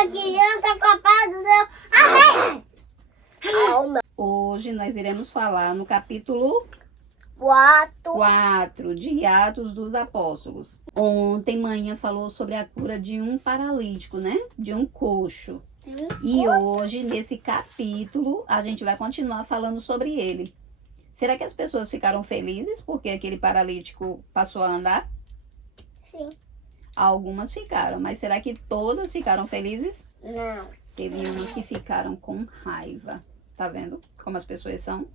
da criança com a paz do Senhor. Amém. Hoje nós iremos falar no capítulo 4. 4 de Atos dos Apóstolos. Ontem manhã falou sobre a cura de um paralítico, né? De um coxo. E hoje, nesse capítulo, a gente vai continuar falando sobre ele. Será que as pessoas ficaram felizes porque aquele paralítico passou a andar? Sim. Algumas ficaram, mas será que todas ficaram felizes? Não. Teve umas que ficaram com raiva. Tá vendo como as pessoas são?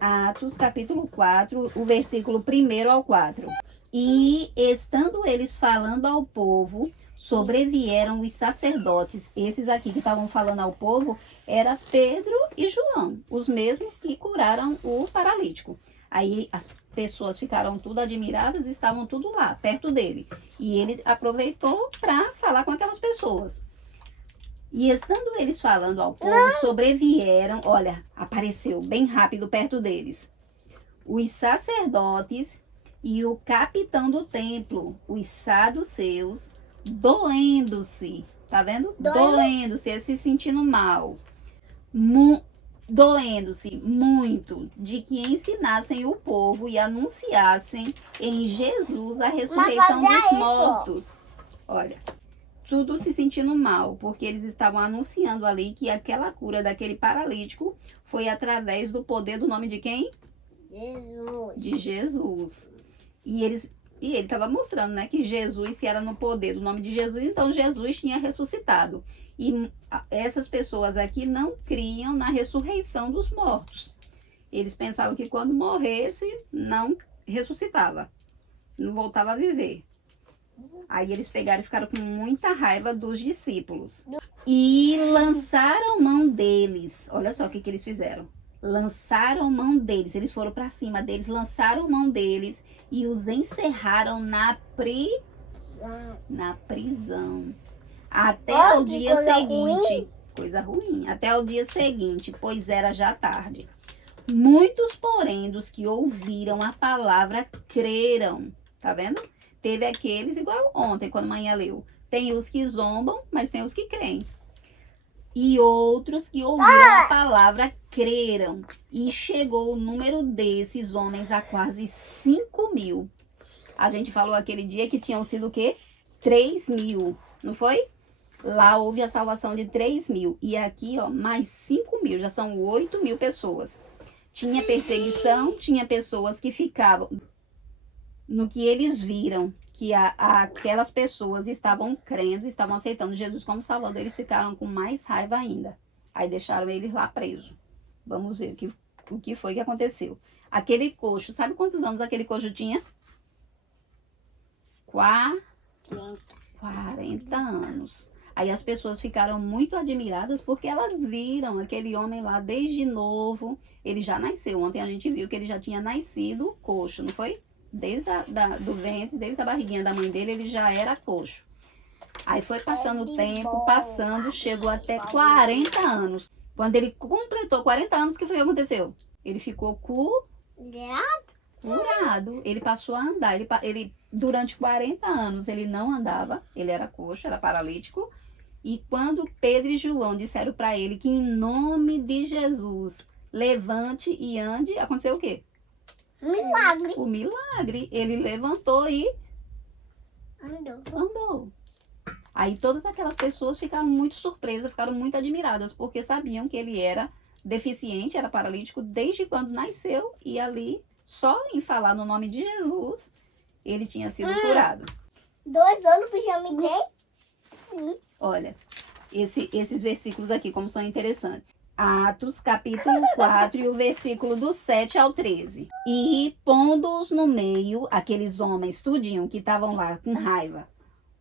Atos, capítulo 4, o versículo 1 ao 4. E, estando eles falando ao povo, sobrevieram os sacerdotes. Esses aqui que estavam falando ao povo era Pedro e João, os mesmos que curaram o paralítico. Aí as pessoas ficaram tudo admiradas e estavam tudo lá, perto dele. E ele aproveitou para falar com aquelas pessoas. E estando eles falando ao povo, sobrevieram, olha, apareceu bem rápido perto deles, os sacerdotes e o capitão do templo, os saduceus, doendo-se, tá vendo? Doendo-se, se sentindo mal, doendo-se muito de que ensinassem o povo e anunciassem em Jesus a ressurreição dos mortos. Olha, tudo se sentindo mal, porque eles estavam anunciando ali que aquela cura daquele paralítico foi através do poder do nome de quem? Jesus. De Jesus. E ele estava mostrando, né, que Jesus, se era no poder do nome de Jesus, então Jesus tinha ressuscitado. E essas pessoas aqui não criam na ressurreição dos mortos. Eles pensavam que quando morresse, não ressuscitava, não voltava a viver. Aí eles pegaram e ficaram com muita raiva dos discípulos. E lançaram mão deles. Olha só o que eles fizeram. Lançaram mão deles. Eles foram para cima deles, lançaram mão deles e os encerraram na prisão. Até o dia seguinte. Coisa ruim. Até o dia seguinte, pois era já tarde. Muitos, porém, dos que ouviram a palavra creram. Tá vendo? Teve aqueles, igual ontem, quando a manhã leu. Tem os que zombam, mas tem os que creem. E outros que ouviram a palavra creram. E chegou o número desses homens a quase 5.000. A gente falou aquele dia que tinham sido o quê? 3.000, não foi? Lá houve a salvação de 3.000. E aqui, ó, mais 5.000. Já são 8.000 pessoas. Tinha perseguição, tinha pessoas que ficavam... No que eles viram que aquelas pessoas estavam crendo, estavam aceitando Jesus como Salvador, eles ficaram com mais raiva ainda. Aí deixaram eles lá presos. Vamos ver o que foi que aconteceu. Aquele coxo, sabe quantos anos aquele coxo tinha? 40 anos. Aí as pessoas ficaram muito admiradas porque elas viram aquele homem lá desde novo. Ele já nasceu. Ontem a gente viu que ele já tinha nascido coxo, não foi? Desde do ventre, desde a barriguinha da mãe dele, ele já era coxo. Aí foi passando o tempo, chegou até 40 anos. Quando ele completou 40 anos, o que foi que aconteceu? Ele ficou curado. Ele passou a andar. Ele, durante 40 anos, ele não andava. Ele era coxo, era paralítico. E quando Pedro e João disseram para ele que em nome de Jesus, levante e ande, aconteceu o quê? Milagre. O milagre. Ele levantou e andou. Aí todas aquelas pessoas ficaram muito surpresas, ficaram muito admiradas, porque sabiam que ele era deficiente, era paralítico desde quando nasceu. E ali, só em falar no nome de Jesus, ele tinha sido curado. 2 anos pro Jamie tem? Sim. Olha, esses versículos aqui, como são interessantes. Atos, capítulo 4, e o versículo do 7 ao 13. E pondo-os no meio, aqueles homens tudinho que estavam lá com raiva,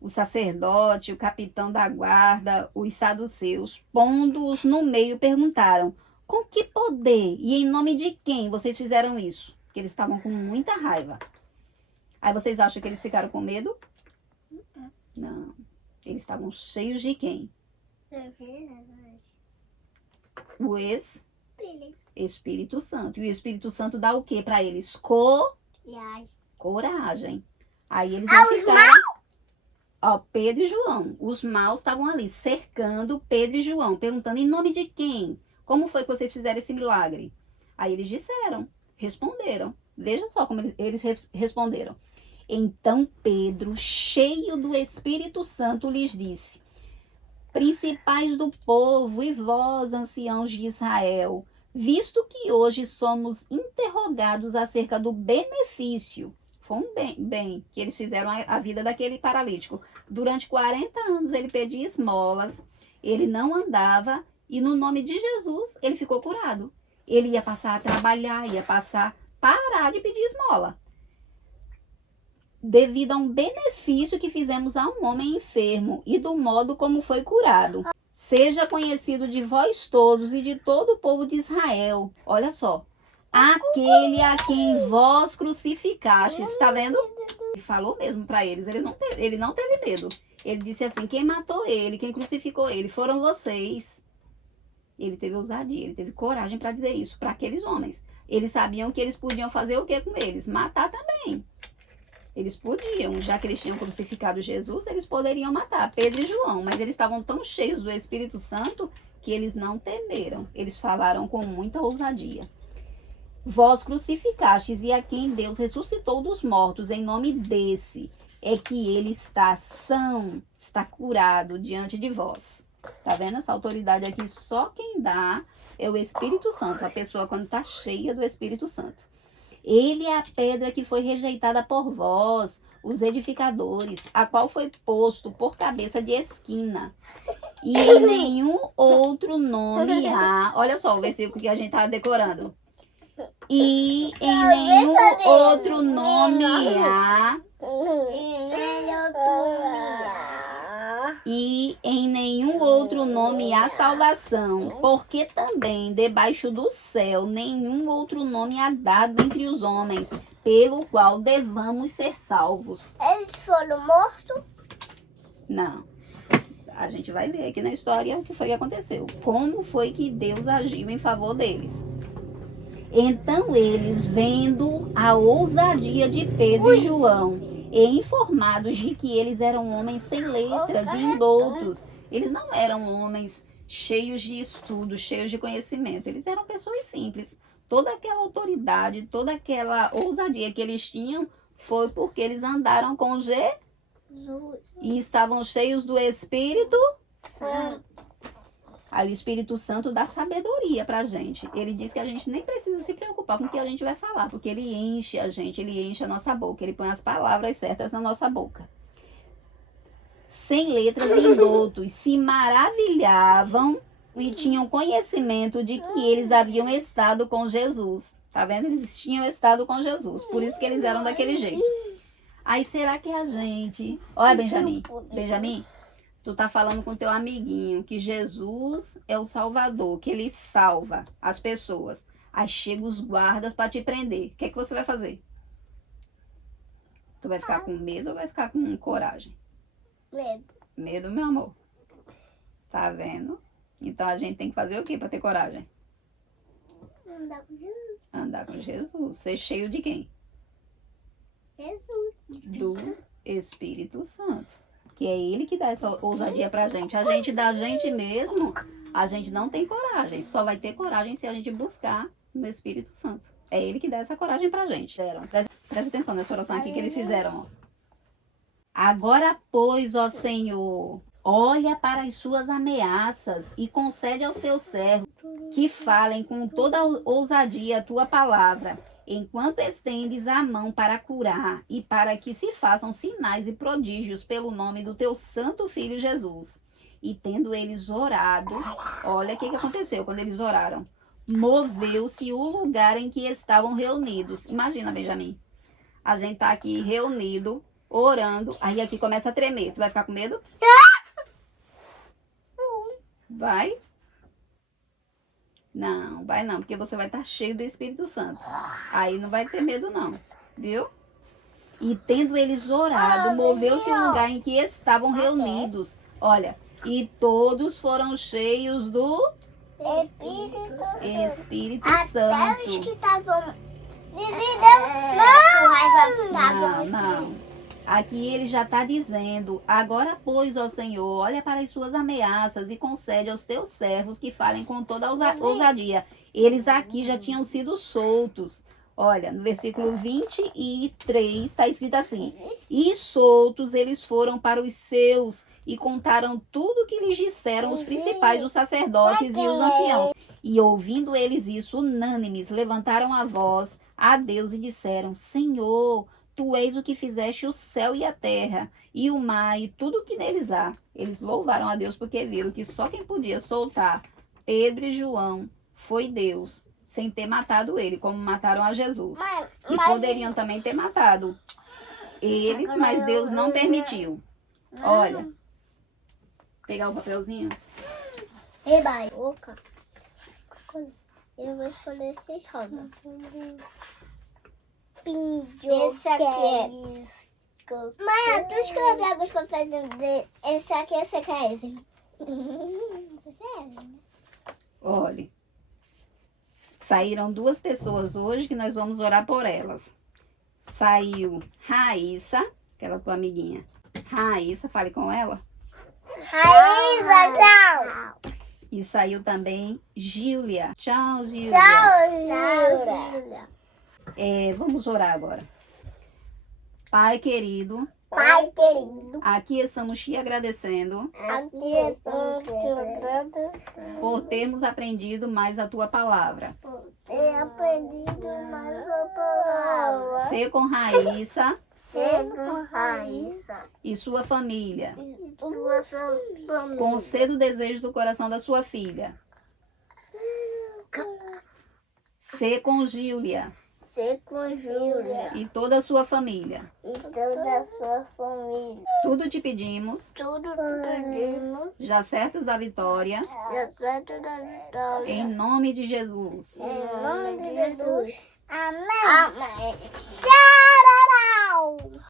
o sacerdote, o capitão da guarda, os saduceus, pondo-os no meio, perguntaram: com que poder e em nome de quem vocês fizeram isso? Porque eles estavam com muita raiva. Aí vocês acham que eles ficaram com medo? Não. Eles estavam cheios de quem? O Espírito Santo. E o Espírito Santo dá o que para eles? Coragem. Aí eles não ficaram... Ó, Pedro e João. Os maus estavam ali cercando Pedro e João, perguntando em nome de quem? Como foi que vocês fizeram esse milagre? Aí eles disseram, responderam. Veja só como eles responderam. Então Pedro, cheio do Espírito Santo, lhes disse: principais do povo e vós, anciãos de Israel, visto que hoje somos interrogados acerca do benefício, foi um bem que eles fizeram a vida daquele paralítico. Durante 40 anos ele pedia esmolas, ele não andava e no nome de Jesus ele ficou curado. Ele ia passar a trabalhar, ia passar parar de pedir esmola. Devido a um benefício que fizemos a um homem enfermo e do modo como foi curado. Seja conhecido de vós todos e de todo o povo de Israel. Olha só. Aquele a quem vós crucificastes. Está vendo? Ele falou mesmo para eles. Ele não teve medo. Ele disse assim: quem matou ele, quem crucificou ele, foram vocês. Ele teve ousadia, ele teve coragem para dizer isso para aqueles homens. Eles sabiam que eles podiam fazer o que com eles? Matar também. Eles podiam, já que eles tinham crucificado Jesus, eles poderiam matar Pedro e João, mas eles estavam tão cheios do Espírito Santo que eles não temeram. Eles falaram com muita ousadia. Vós crucificastes e a quem Deus ressuscitou dos mortos, em nome desse, é que ele está são, está curado diante de vós. Tá vendo? Essa autoridade aqui só quem dá é o Espírito Santo, a pessoa quando está cheia do Espírito Santo. Ele é a pedra que foi rejeitada por vós, os edificadores, a qual foi posto por cabeça de esquina. E em nenhum outro nome há... Olha só o versículo que a gente está decorando. E em nenhum outro nome há... E em nenhum outro nome há salvação, porque também debaixo do céu nenhum outro nome há dado entre os homens, pelo qual devamos ser salvos. Eles foram mortos? Não. A gente vai ver aqui na história o que foi que aconteceu. Como foi que Deus agiu em favor deles. Então eles, vendo a ousadia de Pedro e João, e informados de que eles eram homens sem letras e indoutos. Eles não eram homens cheios de estudo, cheios de conhecimento. Eles eram pessoas simples. Toda aquela autoridade, toda aquela ousadia que eles tinham foi porque eles andaram com Jesus e estavam cheios do Espírito Santo. Aí o Espírito Santo dá sabedoria pra gente. Ele diz que a gente nem precisa se preocupar com o que a gente vai falar, porque ele enche a gente, ele enche a nossa boca, ele põe as palavras certas na nossa boca. Sem letras e indoutos, se maravilhavam e tinham conhecimento de que eles haviam estado com Jesus. Tá vendo? Eles tinham estado com Jesus, por isso que eles eram daquele jeito. Aí será que a gente... Olha, Benjamin, tu tá falando com teu amiguinho que Jesus é o Salvador, que ele salva as pessoas. Aí chegam os guardas para te prender. O que é que você vai fazer? Tu vai ficar com medo ou vai ficar com coragem? Medo. Medo, meu amor. Tá vendo? Então a gente tem que fazer o que para ter coragem? Andar com Jesus. Andar com Jesus. Ser cheio de quem? Jesus. Do Espírito Santo. Que é ele que dá essa ousadia pra gente. A gente, da gente mesmo, a gente não tem coragem. Só vai ter coragem se a gente buscar no Espírito Santo. É ele que dá essa coragem pra gente. Presta atenção nessa oração aqui que eles fizeram. Ó. Agora, pois, ó Senhor, olha para as suas ameaças e concede aos teus servos que falem com toda ousadia a tua palavra, enquanto estendes a mão para curar e para que se façam sinais e prodígios pelo nome do teu santo filho Jesus. E tendo eles orado, olha o que aconteceu quando eles oraram. Moveu-se o lugar em que estavam reunidos. Imagina, Benjamin, a gente tá aqui reunido, orando, aí aqui começa a tremer. Tu vai ficar com medo? Vai? Não, vai não, porque você vai estar cheio do Espírito Santo. Aí não vai ter medo não, viu? E tendo eles orado, moveu-se o lugar em que estavam reunidos. Olha, e todos foram cheios do Espírito Santo. Até os que estavam com raiva estavam. Não. Aqui ele já está dizendo: agora, pois, ó Senhor, olha para as suas ameaças e concede aos teus servos que falem com toda ousadia. Eles aqui já tinham sido soltos. Olha, no versículo 23 está escrito assim: e soltos eles foram para os seus e contaram tudo o que lhes disseram os principais, os sacerdotes e os anciãos. E ouvindo eles isso, unânimes, levantaram a voz a Deus e disseram: Senhor, tu és o que fizeste o céu e a terra, e o mar e tudo o que neles há. Eles louvaram a Deus porque viram que só quem podia soltar Pedro e João foi Deus, sem ter matado ele, como mataram a Jesus. Que poderiam também ter matado eles, mas Deus não permitiu. Olha, pegar o papelzinho. Eba, boca. Eu vou escolher esse rosa. Esse aqui é. Mãe, tu escreveu os papéis dele. Esse aqui é a Evelyn. Olha, saíram 2 pessoas hoje que nós vamos orar por elas. Saiu Raíssa, aquela tua amiguinha. Raíssa, fale com ela. Raíssa, tchau. E saiu também Gília. Tchau, Gília. Tchau, Júlia. Vamos orar agora. Pai querido, Pai querido, aqui estamos te agradecendo aqui estamos te agradecendo por termos aprendido mais a tua palavra. por ter aprendido mais a palavra. Ser com Raíssa Com Raíssa e sua família. e sua família. Conceda o desejo do coração da sua filha. Ser com Gília Ser com Júlia e toda a sua família. e toda a sua família. Tudo te pedimos, Tudo que pedimos, já certos da vitória, já certo da vitória. em nome de Jesus. Em nome de Jesus. Amém. Amém.